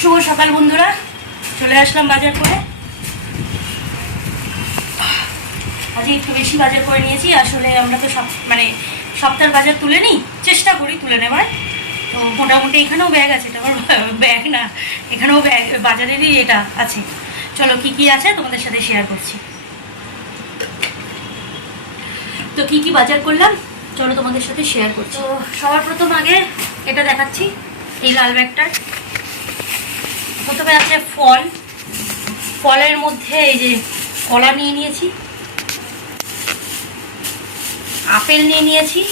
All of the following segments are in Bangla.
শুভ সকাল বন্ধুরা। চলে আসলাম বাজার করে। আজকে একটু বেশি বাজার করে নিয়েছি। আসলে আমরা তো সব মানে সপ্তাহের বাজার তুলে নিই, চেষ্টা করি তুলে নেবার তো মোটামুটি এখানেও ব্যাগ আছে আমার ব্যাগ না, এখানেও ব্যাগ, বাজারেরই এটা আছে। চলো কি কি আছে তোমাদের সাথে শেয়ার করছি। তো কি কি বাজার করলাম? চলো তোমাদের সাথে শেয়ার করছি। তো সবার প্রথম আগে এটা দেখাচ্ছি, এই লাল ব্যাগটার। প্রথমে আছে ফল। ফলের মধ্যে এই যে কলা নিয়ে নিয়েছি। আপেল নিয়ে নিয়েছি।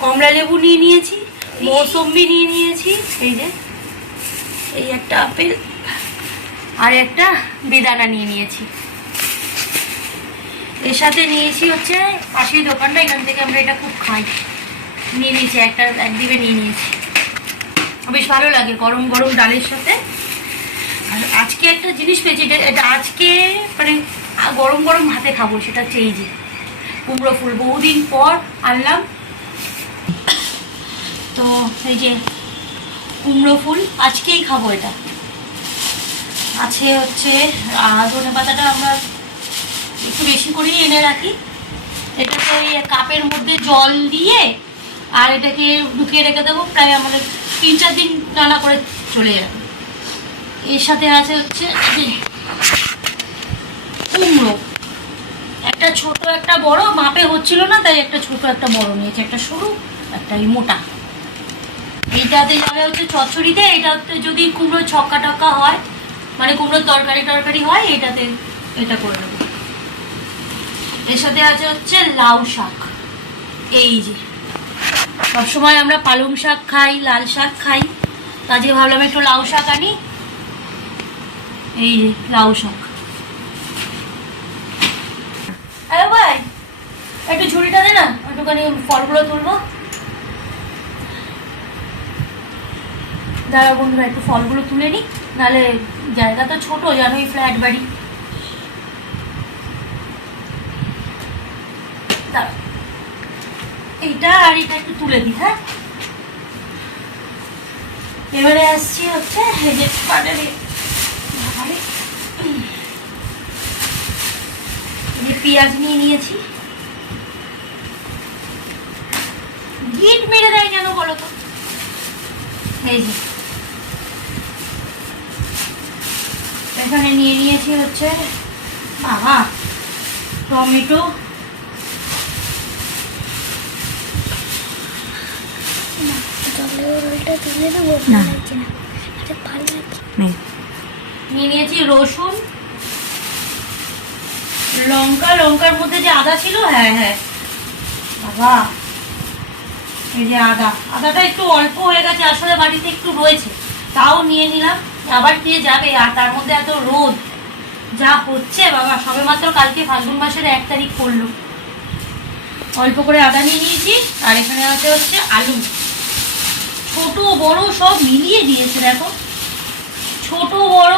কমলা লেবু নিয়ে নিয়েছি। মৌসম্বি নিয়ে নিয়েছি। এই যে, এই একটা আপেল আর একটা বেদানা নিয়ে নিয়েছি। এর সাথে নিয়েছি হচ্ছে পাশের দোকানটা, এখান থেকে আমরা এটা খুব খাই। নিয়ে নিয়েছি, একটা এক ডিবে নিয়ে নিয়েছি। বেশ ভালো লাগে গরম গরম ডালের সাথে। আর আজকে একটা জিনিস পেয়েছি, এটা এটা আজকে মানে গরম গরম ভাতে খাব, সেটা চেয়ে যে কুমড়ো ফুল। বহুদিন পর আনলাম। তো এই যে কুমড়ো ফুল, আজকেই খাব এটা। আছে হচ্ছে ধনে পাতাটা আমরা একটু বেশি করেই এনে রাখি। এটাকে কাপের মধ্যে জল দিয়ে আর এটাকে ঢুকিয়ে রেখে দেবো। প্রায় আমাদের তিন চার দিন টানা করে চলে যাবে এর সাথে আছে হচ্ছে কুমড়ো। একটা ছোট, একটা বড়, মাপে হচ্ছিল না, তাই একটা ছোট, একটা বড় নিয়েছে একটা সরু একটা মোটা। এইটাতে যাবে হচ্ছে চচ্চড়িতে এটাতে যদি কুমড়ো ছক্কা টক্কা হয় মানে কুমড়োর তরকারি টরকারি হয় এটাতে এটা করে নেব। এর সাথে আছে হচ্ছে লাউ শাক। এই যে। সবসময় আমরা পালং শাক খাই, লাল শাক খাই। কাজে ভাবলাম একটু লাউ শাক আনি। এই লাউ শাক। ভাই, একটু ঝুড়িটা দে না, একটুখানি ফলগুলো তুলবো। দাঁড়া বন্ধুরা, একটু ফলগুলো তুলে নিই নাহলে জায়গা তো ছোট জানোই ফ্ল্যাট বাড়ি। দাঁড়া। এইটা আর এটা একটু তুলে দিই হ্যাঁ? এবারে আসছি হচ্ছে বাবারে। এই যে পেঁয়াজ নিয়ে নিয়েছি। গিট মেরে দেয় কেন বলো তো? এই এখানে নিয়ে নিয়েছি হচ্ছে, বাবা, টমেটো জলের রোলটা তুলে দেবো নিয়ে নিয়েছি রসুন, লঙ্কা, লঙ্কার মধ্যে যে আদা ছিল হ্যাঁ হ্যাঁ। বাবা, এই যে আদা। আদাটা একটু অল্প হয়ে গেছে, আসলে বাড়িতে একটু রয়েছে। তাও নিয়ে নিলাম, আবার কে যাবে। আর তার মধ্যে এত রোদ। যা হচ্ছে, বাবা সবে মাত্র কালকে ফাল্গুন মাসের এক তারিখ পড়ল। অল্প করে আদা নিয়ে নিয়েছি, আর এখানে আছে হচ্ছে আলু। ছোট, বড় সব মিলিয়ে দিয়েছে, দেখো। ছোট, বড়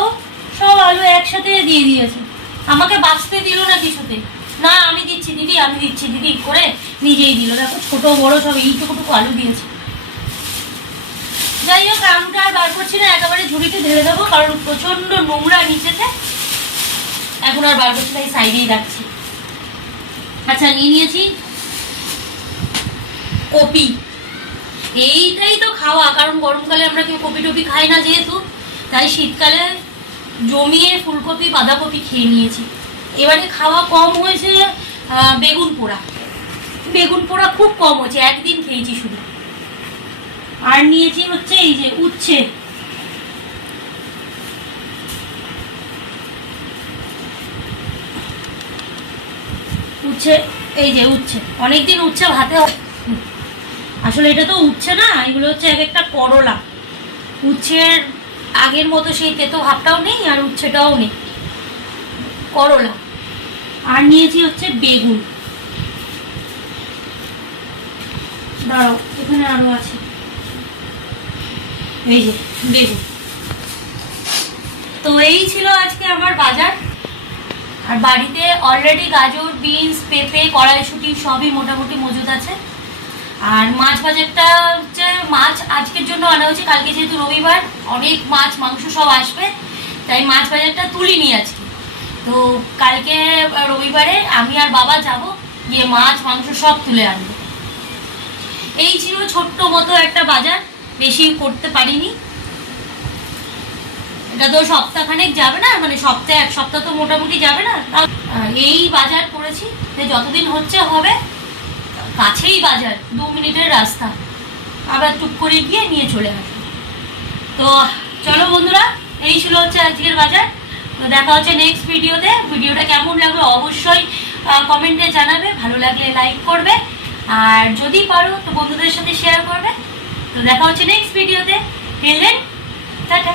সব আলু একসাথে দিয়ে দিয়েছে। আমাকে বাঁচতে দিল না কিছুতে। না, আমি দিচ্ছি, দিদি, আমি দিচ্ছি, দিদি, করে নিজেই দিল। দেখো, ছোট, বড় সব এইটুকুটুকু আলু দিয়েছে। যাই হোক, আলুটা আর বার করছি না, একেবারে ঝুড়িতে ঢেলে দেবো, কারণ প্রচণ্ড নোংরা নিচেতে। এখন আর বার করছি না, এই সাইডেই রাখছি। আচ্ছা নিয়ে নিয়েছি কপি। এইটাই তো খাওয়া, কারণ গরমকালে আমরা কেউ কপি টপি খাই না যেহেতু। তাই শীতকালে জমিয়ে ফুলকপি, বাঁধাকপি খেয়ে নিয়েছি। এবারে খাওয়া কম হয়েছে বেগুন পোড়া। বেগুন পোড়া খুব কম হয়েছে, একদিন খেয়েছি শুধু। আর নিয়েছি হচ্ছে এই যে উচ্ছে। উচ্ছে, এই যে উচ্ছে। অনেকদিন উচ্ছে ভাতে হয়। আসলে এটা তো উচ্ছে না, এগুলো হচ্ছে এক একটা করলা। উচ্ছের আগের মতো সেই তেতো ভাবটাও নেই আর উচ্ছেটাও নেই। করলা। আর নিয়েছি হচ্ছে বেগুন। দাঁড়াও, এখানে আরও আছে। এই যে, বেগুন। তো এই ছিল আজকে আমার বাজার। আর বাড়িতে অলরেডি গাজর বিনস পেঁপে, কড়াইশুটি সবই মোটামুটি মজুদ আছে। আর মাছ বাজারটা হচ্ছে মাছ আজকের জন্য আনা হয়েছে, কালকে যেহেতু রবিবার, অনেক মাছ, মাংস সব আসবে, তাই মাছ বাজারটা তুলিনি আজকে। তো কালকে রবিবারে আমি আর বাবা যাব, গিয়ে মাছ, মাংস সব তুলে আনব। এই ছিল ছোট্ট মতো একটা বাজার, বেশি করতে পারিনি। এটা তো সপ্তাহখানেক যাবে না মানে সপ্তাহে এক সপ্তাহ তো মোটামুটি যাবে না। এই বাজার করেছি যতদিন হচ্ছে হবে কাছেই বাজার, দু মিনিটের রাস্তা। আবার টুক করে গিয়ে নিয়ে চলে আসব তো, চলো বন্ধুরা, এই ছিল হচ্ছে আজকের বাজার। তো দেখা হচ্ছে নেক্সট ভিডিওতে ভিডিওটা কেমন লাগল অবশ্যই কমেন্টে জানাবে। ভালো লাগলে লাইক করবে। আর যদি পারো, তো বন্ধুদের সাথে শেয়ার করবে। তো দেখা হচ্ছে নেক্সট ভিডিওতে টিল টাটা।